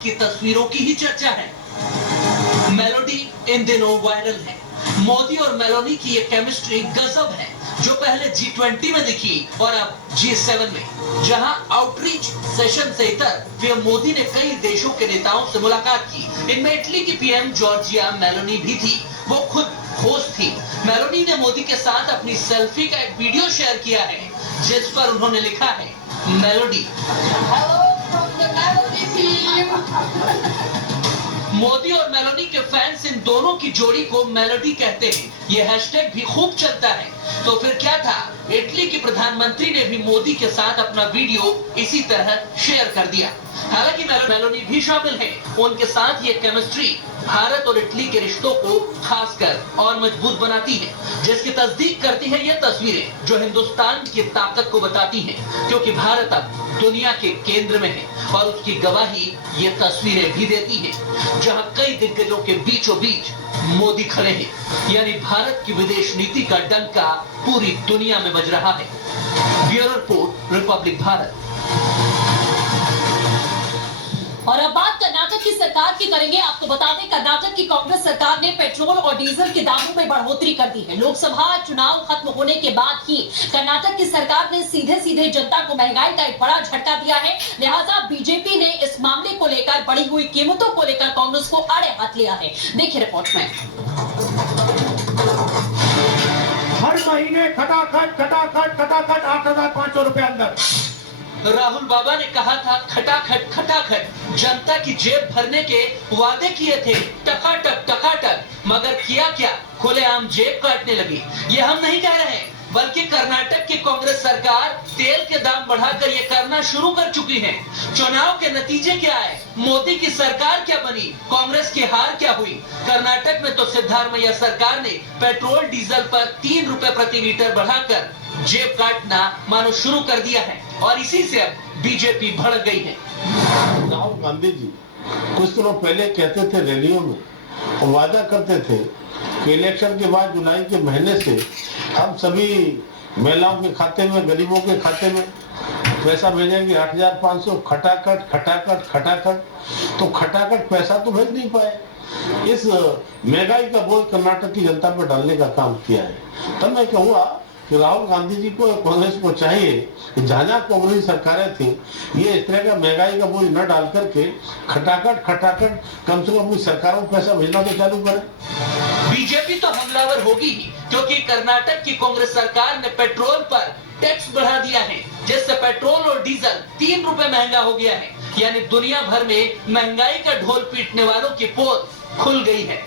की तस्वीरों की ही चर्चा है। मेलोडी इन दिनों वायरल है। मोदी और मेलोडी की ये केमिस्ट्री गजब है, जो पहले G20 में दिखी और अब G7 में। जहां आउटरीच सेशन से इतर पीएम मोदी ने कई देशों के नेताओं से मुलाकात की। इनमें इटली की पीएम जॉर्जिया मेलोनी भी थी। वो खुद होस्ट थी। मेलोनी ने मोदी के साथ अपनी सेल्फी का एक वीडियो शेयर किया है, जिस पर उन्होंने लिखा है, मेलोडी। मोदी और मेलोनी के फैंस इन दोनों की जोड़ी को मेलोडी कहते हैं। ये हैशटैग भी खूब चलता है। तो फिर क्या था, इटली की प्रधानमंत्री ने भी मोदी के साथ अपना वीडियो इसी तरह शेयर कर दिया। हालांकि मेलोनी भी शामिल है। उनके साथ ये केमिस्ट्री भारत और इटली के रिश्तों को खासकर और मजबूत बनाती है, जिसकी तस्दीक करती है ये तस्वीरें, जो हिंदुस्तान की ताकत को बताती हैं, क्योंकि भारत अब दुनिया के केंद्र में है और उसकी गवाही ये तस्वीरें भी देती हैं, जहां कई दिग्गजों के बीचों बीच मोदी खड़े हैं। यानी भारत की विदेश नीति का डंका पूरी दुनिया में बज रहा है। Bureau report, Republic Bharat. और अब बात कर्नाटक की सरकार की करेंगे। आपको बता दें, कर्नाटक की कांग्रेस सरकार ने पेट्रोल और डीजल के दामों में बढ़ोतरी कर दी है। लोकसभा चुनाव खत्म होने के बाद ही कर्नाटक की सरकार ने सीधे सीधे जनता को महंगाई का एक बड़ा झटका दिया है। लिहाजा बीजेपी ने इस मामले को लेकर बढ़ी हुई कीमतों को लेकर कांग्रेस को आड़े हाथ लिया है। देखिए रिपोर्ट में। हर महीने खटाखट 8,500 रुपए अंदर। राहुल बाबा ने कहा था, खटाखट जनता की जेब भरने के वादे किए थे, टकाटक, मगर किया क्या, खुलेआम जेब काटने लगी। ये हम नहीं कह रहे हैं, बल्कि कर्नाटक की कांग्रेस सरकार तेल के दाम बढ़ाकर ये करना शुरू कर चुकी है। चुनाव के नतीजे क्या आए, मोदी की सरकार क्या बनी, कांग्रेस की हार क्या हुई। कर्नाटक में तो सिद्धारमैया सरकार ने पेट्रोल डीजल पर 3 रुपए प्रति लीटर बढ़ाकर जेब काटना मानो शुरू कर दिया है, और इसी से अब बीजेपी भड़क गई है। राहुल गांधी जी कुछ दिनों पहले कहते थे रैलियों में, वादा करते थे कि इलेक्शन के बाद जुलाई के महीने से हम सभी महिलाओं के खाते में, गरीबों के खाते में पैसा भेजेंगे 8,500। खटाखट तो खटाखट पैसा तो भेज नहीं पाए। इस महंगाई का बोझ कर्नाटक की जनता पर डालने का काम किया है। तब मैं कहूँगा कि राहुल गांधी जी को, कांग्रेस को चाहिए कि जहाँ कांग्रेस सरकारें थी, ये इस तरह का महंगाई का बोझ न डाल करके खटाखट कम से कम अपनी सरकारों को पैसा भेजना तो चालू करें। बीजेपी तो हमलावर होगी ही, क्योंकि कर्नाटक की कांग्रेस सरकार ने पेट्रोल पर टैक्स बढ़ा दिया है, जिससे पेट्रोल और डीजल 3 रुपए महंगा हो गया है। यानी दुनिया भर में महंगाई का ढोल पीटने वालों की पोल खुल गई है।